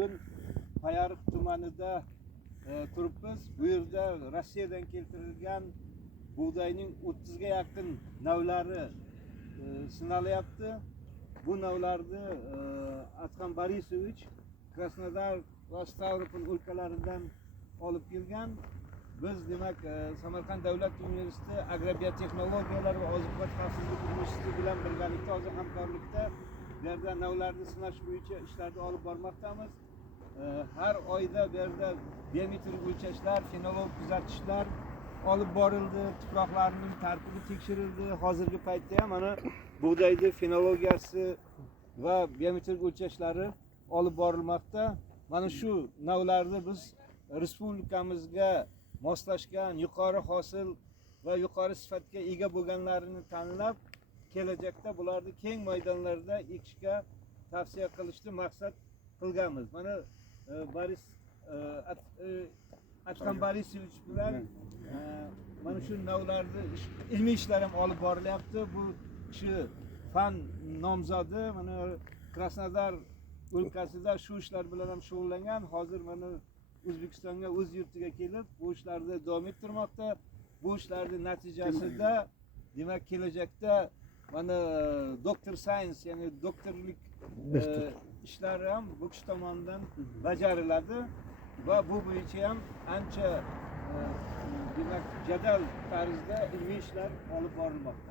bugun Payariq tumanida turibmiz. Bu yerda Rossiyadan keltirilgan buğdayning 30 ga yaqin navlari sinalyapti. Bu navlarni Atxan Borisovich Krasnodar va Stavropol o'lkalaridan olib kelgan. Biz demak Samarqand davlat universiteti agrobiotexnologiyalar va oziq-ovqat xavfsizligi instituti bilan birgalikda hozir hamkorlikda bu yerda navlarni sinash bo'yicha ishlarni olib bormoqdamiz. Har oyda bu yerda biometrik o'lchashlar, fenolog kuzatishlar olib borildi, tuproqlarning tarkibi tekshirildi. Hozirgi paytda ham mana buğdayni fenologiyasi va biometrik o'lchashlari olib borilmoqda. Mana shu navlarni biz respublikamizga moslashgan, yuqori hosil va yuqori sifatga ega bo'lganlarini tanlab, kelajakda bularni keng maydonlarda ekishga tavsiya qilishni maqsad qilganmiz. Mana Atxan Borisovich bilan mana shu navlarni ilmiy ishlar ham olib borilyapti. Bu kishi fan nomzodi, mana Krasnodar o'lkasida shu ishlar bilan ham shug'ullangan. Hozir mana O'zbekistonga, o'z yurtiga kelib, bu ishlarni davom ettirmoqda. Bu ishlarning natijasida demak kelajakda mana doktor science, ya'ni doktorlik ishlari ham bu kishi tomonidan bajariladi va bu bo'yicha ham ancha demak jadal tarzda ilmiy ishlar olib borilmoqda.